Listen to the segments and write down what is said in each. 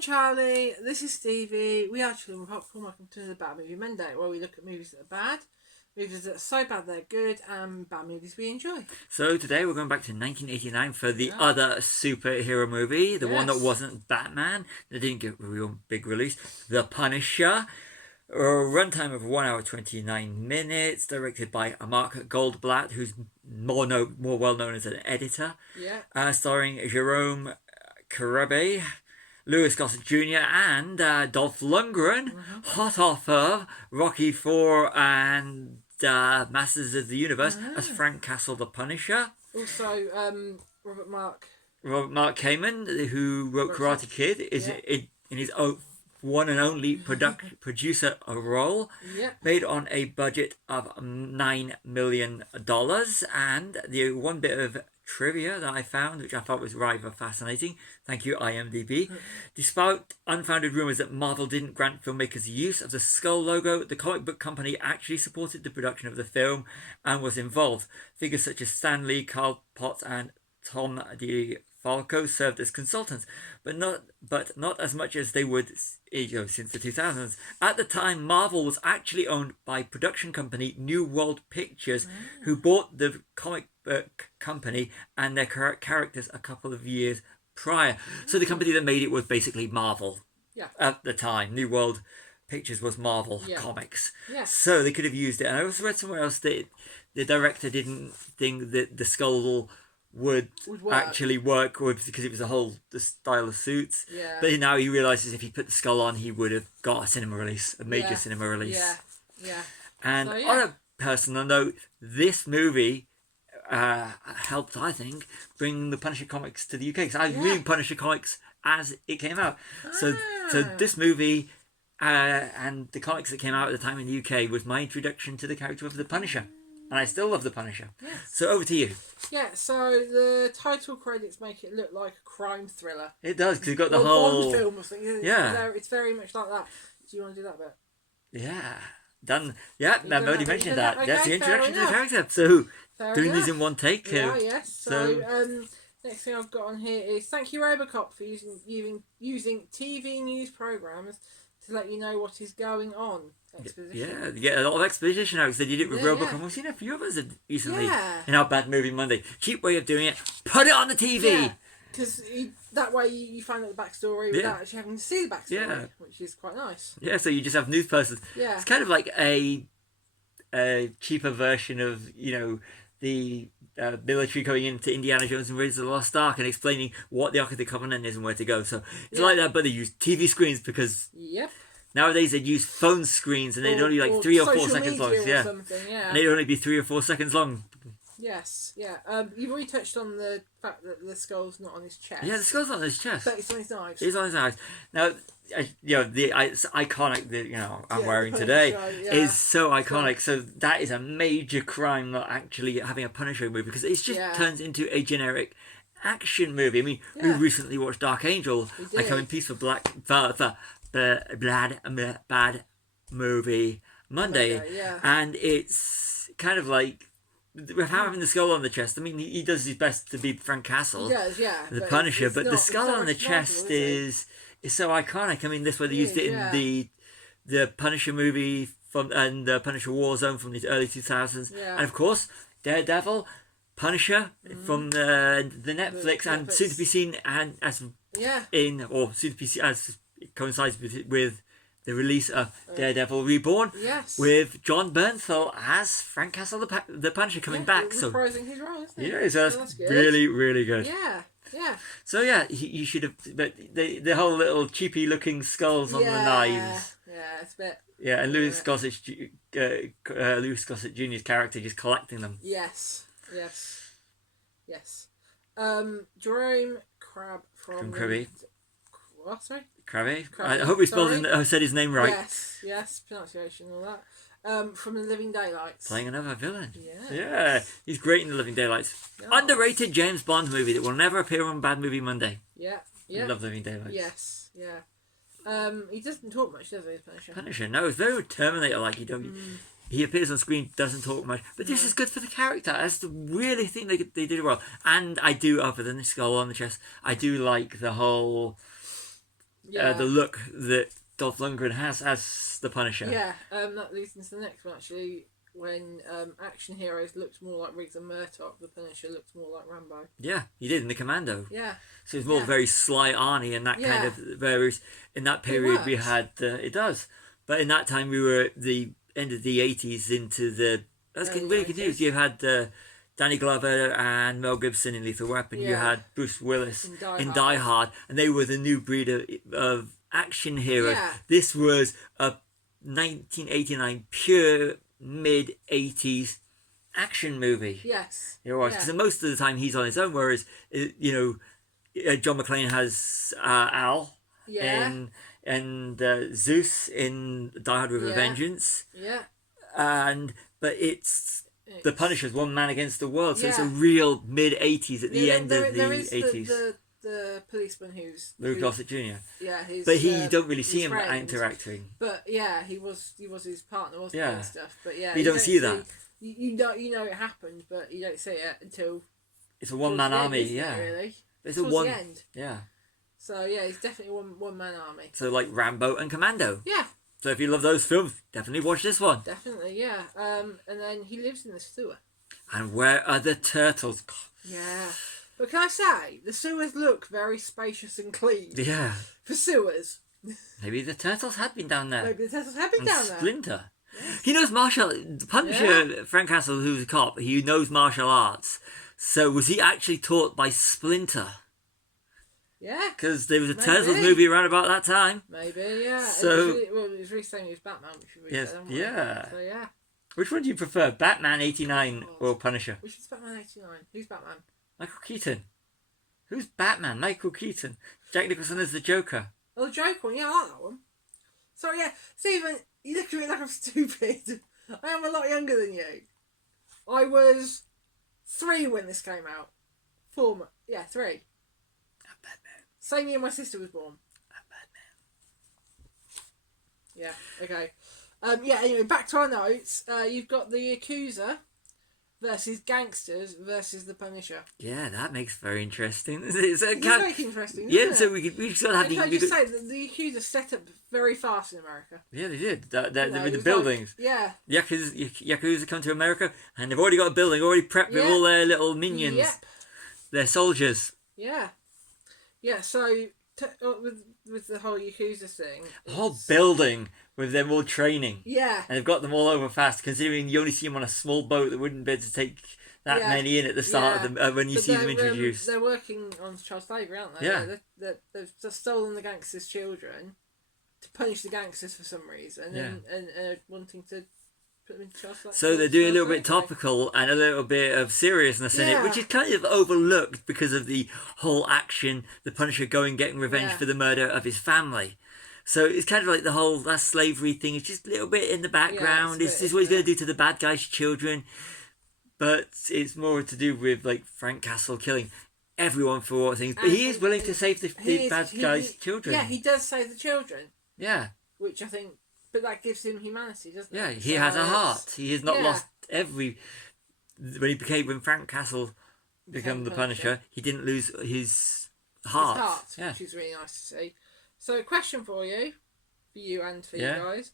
I'm Charlie. This is Stevie. We are Children with Popcorn. Welcome to the Bad Movie Monday, where we look at movies that are bad, movies that are so bad they're good, and bad movies we enjoy. So today we're going back to 1989 for the other superhero movie, the one that wasn't Batman, that didn't get a real big release, The Punisher. A runtime of 1 hour 29 minutes, directed by Mark Goldblatt, who's more well known as an editor. Yeah. Starring Jerome Carebe, Louis Gossett Jr. and Dolph Lundgren, hot off of Rocky IV and Masters of the Universe as Frank Castle the Punisher. Also, Robert Mark Kamen, who wrote Karate Kid, is in his own one and only producer role, made on a budget of $9 million. And the one bit of trivia that I found, which I thought was rather fascinating, thank you IMDb, despite unfounded rumours that Marvel didn't grant filmmakers use of the skull logo, the comic book company actually supported the production of the film and was involved. Figures such as Stan Lee, Carl Potts and Tom DeFalco served as consultants, but not as much as they would since the 2000s. At the time, Marvel was actually owned by production company New World Pictures, who bought the comic book company and their characters a couple of years prior. So the company that made it was basically Marvel. At the time, New World Pictures was Marvel Comics. So they could have used it. And I also read somewhere else that the director didn't think that the skull would actually work because it was the style of suits. But now he realises if he put the skull on, he would have got a cinema release, a major cinema release. And on a personal note, this movie helped, I think, bring the Punisher comics to the UK, because I was reading Punisher comics as it came out. So this movie and the comics that came out at the time in the UK was my introduction to the character of the Punisher. And I still love the Punisher. So over to you. So the title credits make it look like a crime thriller. It does, because you've got the whole... Bond film or something. It's very much like that. Do you want to do that bit? Yeah. Done. Yeah, I've already mentioned that. Okay, that's the introduction to the character. So, doing enough. these in one take. Yes. So next thing I've got on here is thank you Robocop for using TV news programmes to let you know what is going on. Exposition. Yeah, a lot of exposition now, because they did it with Robocop. We've seen a few of us recently in our Bad Movie Monday. Cheap way of doing it. Put it on the TV. Because that way you find out the backstory without actually having to see the backstory, which is quite nice. Yeah, so you just have news persons. Yeah. It's kind of like a cheaper version of, the military going into Indiana Jones and Raiders of the Lost Ark and explaining what the Ark of the Covenant is and where to go. So it's like that, but they use TV screens because nowadays they'd use phone screens and they'd only like 3 or 4 seconds long. And they'd only be 3 or 4 seconds long. Yes, you've already touched on the fact that the skull's not on his chest. Yeah, the skull's not on his chest. But it's on his knives. It's on his knives. Now, it's iconic that I'm wearing today is so iconic. So that is a major crime, not actually having a Punisher movie, because it just turns into a generic action movie. I mean, we recently watched Dark Angel. I Come in Peace for Bad Movie Monday, and it's kind of like with having the skull on the chest. I mean, he does his best to be Frank Castle, the Punisher, but the skull on the chest is so iconic. I mean, this way they used it in the Punisher movie and the Punisher Warzone from the early 2000s, and of course Daredevil, Punisher from the Netflix, and soon to be seen as it coincides with the release of Daredevil Reborn, with John Bernthal as Frank Castle the Punisher coming back. So reprising his role, isn't he? Yeah, so that's really, really good. Yeah. So you should have, but the whole little cheapy looking skulls on the knives. Yeah, it's a bit. Yeah, and Louis Gossett Jr.'s character just collecting them. Yes. Jerome Crabb from Crabbe. What? Sorry. Crabbe. I hope we said his name right. Yes, pronunciation and all that. From The Living Daylights. Playing another villain. Yeah, he's great in The Living Daylights. Underrated James Bond movie that will never appear on Bad Movie Monday. Yeah. I love Living Daylights. Yes. He doesn't talk much, does he, Punisher? No, it's very Terminator-like. He appears on screen, doesn't talk much, but this is good for the character. That's the really thing they did well. And I do, other than the skull on the chest, I do like the whole the look that Dolph Lundgren has as the Punisher. Yeah, that leads into the next one actually. When action heroes looked more like Riggs and Murtaugh, the Punisher looked more like Rambo. Yeah, he did in the Commando. Yeah. So it's more very Sly Arnie and that kind of various. In that period we had it does, but in that time we were at the end of the 80s into the. That's getting really confused. You had Danny Glover and Mel Gibson in Lethal Weapon. You had Bruce Willis in Die Hard, and they were the new breed of action heroes. Yeah. This was a 1989 pure mid-80s action movie. Yes. It was, because most of the time he's on his own, whereas, John McClane has Al and Zeus in Die Hard with a Vengeance. Yeah. But it's the Punisher's one man against the world, so it's a real mid-80s at the end of the 80s. The policeman who's Louis Gossett Jr. Yeah, but you don't really see him interacting. But yeah, he was his partner, wasn't he, and stuff. But yeah, you don't see that. You know it happened, but you don't see it until it's a one-man army. Yeah, really. It's towards the end. Yeah. So yeah, he's definitely one-man army. So like Rambo and Commando. Yeah. So if you love those films, definitely watch this one. Definitely, yeah. And then he lives in the sewer. And where are the turtles? Yeah. But can I say, the sewers look very spacious and clean. Yeah. For sewers. Maybe the turtles had been down there. Maybe the turtles had been down there. Splinter. Yes. He knows martial... Punisher, Frank Castle, who's a cop, he knows martial arts. So was he actually taught by Splinter? Yeah. Because there was a Turtles movie around about that time. Maybe, yeah. So... It was really saying he was Batman, which we yes, said, yeah. So, yeah. Which one do you prefer, Batman 89 or Punisher? Which is Batman 89? Who's Batman? Michael Keaton. Who's Batman? Michael Keaton. Jack Nicholson as the Joker. Oh, the Joker one. Yeah, I like that one. Sorry, yeah. Stephen, you look at me like I'm stupid. I am a lot younger than you. I was 3 when this came out. 4. Yeah, 3. I'm Batman. Same year my sister was born. I'm Batman. Yeah, okay. Yeah, anyway, back to our notes. You've got the Yakuza versus gangsters versus the Punisher. Yeah, that makes very interesting. It's very interesting. Yeah, so we sort of have Can I just say that the Yakuza set up very fast in America? Yeah, they did. With the buildings. Like, Yakuza come to America and they've already got a building, already prepped with all their little minions. Yep. Their soldiers. Yeah. Yeah, so with the whole Yakuza thing. The whole building with them all training. Yeah. And they've got them all over fast, considering you only see them on a small boat that wouldn't be able to take that many in at the start of them when you see them introduced. They're working on child slavery, aren't they? Yeah. They've just stolen the gangsters' children to punish the gangsters for some reason and wanting to put them into child slavery. So they do a little bit topical and a little bit of seriousness in it, which is kind of overlooked because of the whole action, the Punisher getting revenge for the murder of his family. So it's kind of like the whole that slavery thing. It's just a little bit in the background. This is what he's going to do to the bad guy's children. But it's more to do with like Frank Castle killing everyone for what things. But he is willing to save the bad guy's children. Yeah, he does save the children. Yeah. Which I think, but that gives him humanity, doesn't it? Yeah, he has a heart. He has not lost when Frank Castle became the Punisher, he didn't lose his heart. Which is really nice to see. So, question for you and for you guys.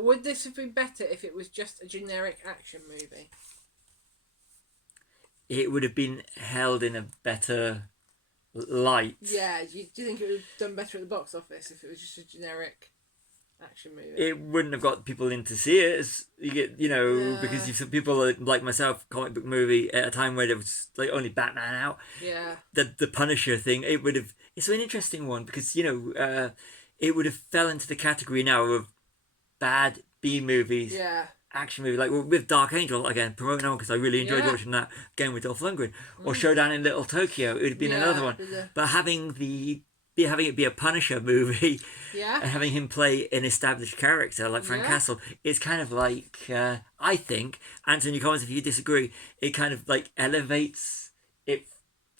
Would this have been better if it was just a generic action movie? It would have been held in a better light. Yeah, do you think it would have done better at the box office if it was just a generic action movie? It wouldn't have got people in to see it. Because some people like myself, comic book movie at a time where there was like only Batman out. Yeah. The Punisher thing, it would have. It's an interesting one because it would have fell into the category now of bad B movies. Yeah. Action movie, like with Dark Angel again, promoting that one because I really enjoyed watching that again with Dolph Lundgren, or Showdown in Little Tokyo. It would have been another one, but having it be a Punisher movie, and having him play an established character like Frank Castle, it's kind of like I think, answering your comments if you disagree, it kind of like elevates it.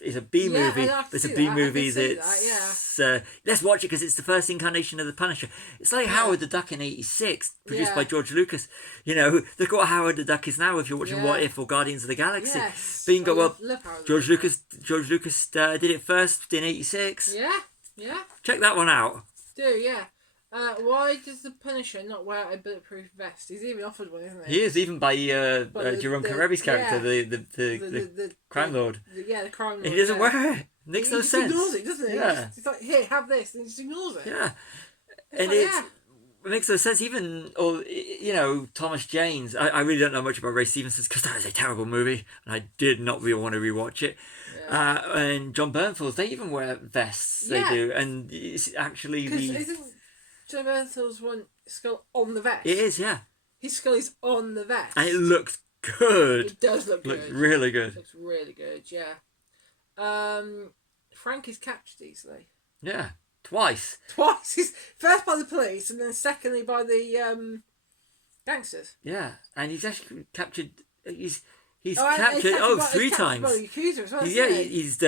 It's a B movie, but it's a B movie that's... let's watch it because it's the first incarnation of the Punisher. It's like Howard the Duck in '86, produced by George Lucas. Look what Howard the Duck is now if you're watching What If or Guardians of the Galaxy. Yes. But you can go, George Lucas did it first in '86. Yeah. Check that one out. Do, yeah. Why does the Punisher not wear a bulletproof vest? He's even offered one, isn't he? He is, even by Jerome Karevi's character, yeah. the crime lord. The crime lord. And he doesn't wear it. Makes no just sense. Ignores it, doesn't he? Yeah. He's like, here, have this, and he just ignores it. Yeah. And it makes no sense. Even, Thomas Jane's. I really don't know much about Ray Stevenson's because that is a terrible movie, and I did not really want to rewatch it. Yeah. And John Bernthal, they even wear vests. They do, and it's actually isn't John Bernthal's one skull on the vest? It is, yeah. His skull is on the vest, and it looks good. It does look good. Looks really good. Looks really good. Yeah. Frank is captured easily. Yeah. Twice. He's first by the police and then secondly by the gangsters. Yeah, and he's actually captured. He's captured 3 times. By the accuser as well, he's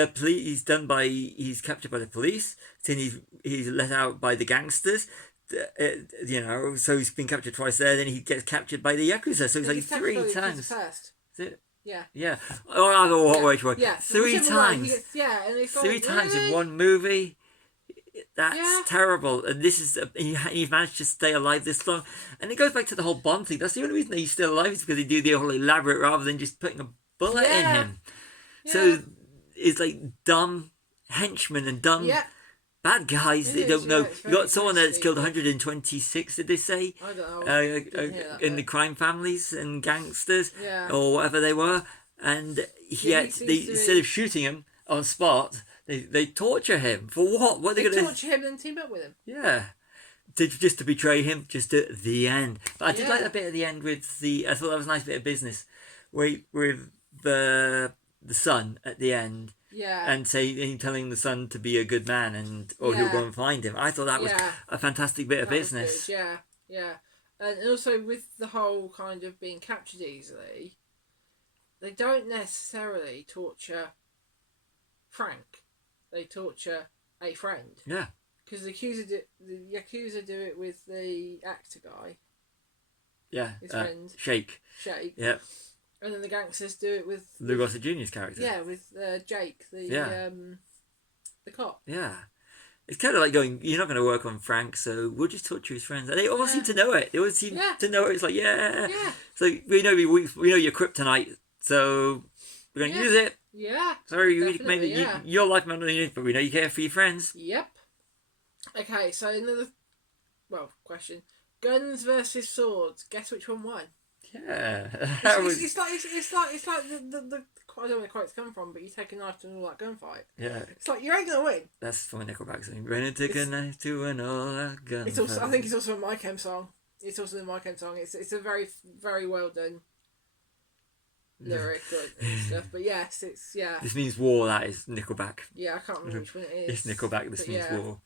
captured by the police. Then he's let out by the gangsters. So he's been captured twice there. Then he gets captured by the Yakuza. So it's like 3 times. First. Is it? Yeah. Yeah. Oh, wait. Yeah. 3 times. And it's 3 times in one movie. That's terrible. And this is he's managed to stay alive this long. And it goes back to the whole Bond thing. That's the only reason that he's still alive is because they do the whole elaborate rather than just putting a bullet in him. Yeah. So it's like dumb henchmen and dumb bad guys. They don't know. You got someone that's killed 126. Did they say? I don't know. In the crime families and gangsters or whatever they were, and yet instead of shooting him on spot. They torture him for what? What are they going to torture him and team up with him? Yeah, just to betray him, just at the end. But I did like that bit at the end with I thought that was a nice bit of business, with the son at the end. Yeah. And telling the son to be a good man or he'll go and find him. I thought that was a fantastic bit of business. Yeah. And also with the whole kind of being captured easily, they don't necessarily torture Frank. They torture a friend. Yeah. Because the Yakuza do it with the actor guy. Yeah. His friend. Shake. Yeah. And then the gangsters do it with Lou Gossett Jr.'s character. Yeah, with Jake, the cop. Yeah. It's kind of like going, you're not going to work on Frank, so we'll just torture his friends. And they all seem to know it. They all seem to know it. It's like, So we know your kryptonite, so we're going to use it. Yeah. Sorry, your life might not need it, but we know you care for your friends. Yep. Okay, so another question: guns versus swords. Guess which one won? Yeah. It's like the I don't know where the quotes come from, but you take a knife to an all-out gunfight. Yeah. It's like you ain't gonna win. That's from a Nickelback song. Gonna take a knife to an all-out gunfight. I think it's also a My Chem song. It's also a My Chem song. It's a very, very well done lyric and stuff, but yes, it's This means war. That is Nickelback. Yeah, I can't remember which one it is. It's Nickelback. This means war.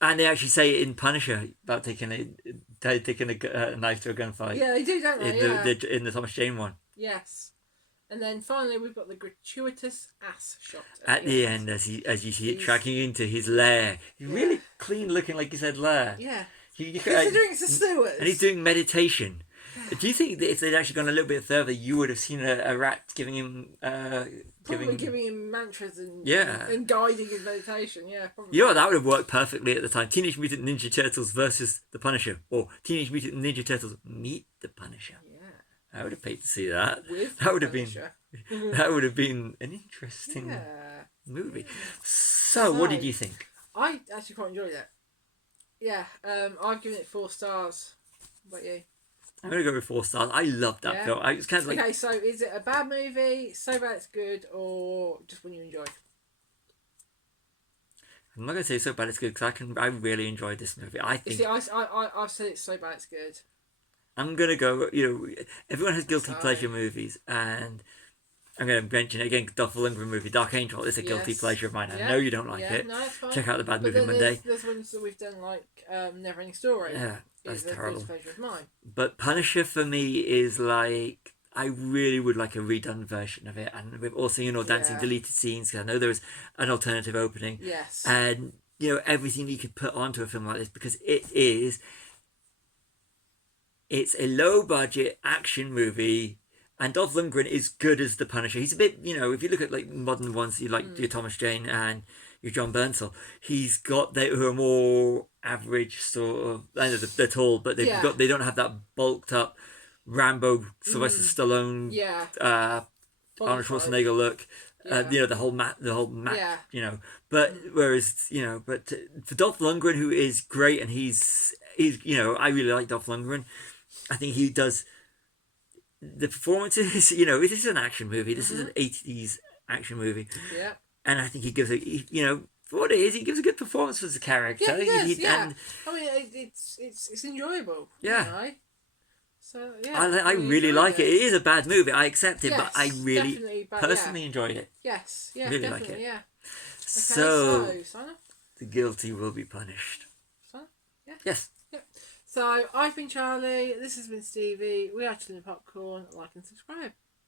And they actually say it in Punisher about taking a knife to a gunfight. Yeah, they do, don't they? In the Thomas Jane one. Yes, and then finally we've got the gratuitous ass shot at the end as you see it tracking into his lair. He's really clean looking, like you said, lair. Yeah. Considering it's a Stewart. And he's doing meditation. Do you think that if they'd actually gone a little bit further, you would have seen a rat giving him... giving him mantras and guiding his meditation, probably. You know what, that would have worked perfectly at the time. Teenage Mutant Ninja Turtles versus the Punisher. Or Teenage Mutant Ninja Turtles meet the Punisher. Yeah. I would have paid to see that. That would have been an interesting movie. So, what did you think? I actually quite enjoyed it. Yeah, I've given it 4 stars. What about you? I'm going to go with 4 stars. I loved that film. It's kind of like... Okay, so is it a bad movie, so bad it's good, or just one you enjoyed? I'm not going to say so bad it's good because I really enjoyed this movie. I think... See, I've said it's so bad it's good. I'm going to go... everyone has guilty pleasure movies, and I'm going to mention it again, Dolph Lundgren movie, Dark Angel is a guilty pleasure of mine. I know you don't like it. No, it's fine. Check out the Bad Movie Monday. There's ones that we've done like Neverending Story. Yeah, that's terrible. Pleasure of mine. But Punisher for me is like, I really would like a redone version of it, and with also dancing deleted scenes because I know there was an alternative opening. Yes. And everything you could put onto a film like this because it's a low budget action movie. And Dolph Lundgren is good as the Punisher. He's a bit, if you look at like modern ones, you like your Thomas Jane and your John Bernthal. He's got they who are more average sort of. I know they're tall, but they don't have that bulked up Rambo, Sylvester Stallone, Yeah. Arnold Schwarzenegger look. Yeah. The whole map, Yeah. But whereas, for Dolph Lundgren, who is great, and he's I really like Dolph Lundgren. I think he does the performances. It is an action movie. This is an 80s action movie. Yeah. And I think he gives for what it is, he gives a good performance as a character. Yeah, he does, And, I mean, it's enjoyable. Yeah. So yeah, I really like it. It is a bad movie. I accept it, but I really personally enjoyed it. Yes, yeah, really definitely, like it. yeah. Okay, So Simon? the guilty will be punished. Simon? Yeah. Yes. Yep. So I've been Charlie. This has been Stevie. We are Chilling Popcorn. Like and subscribe.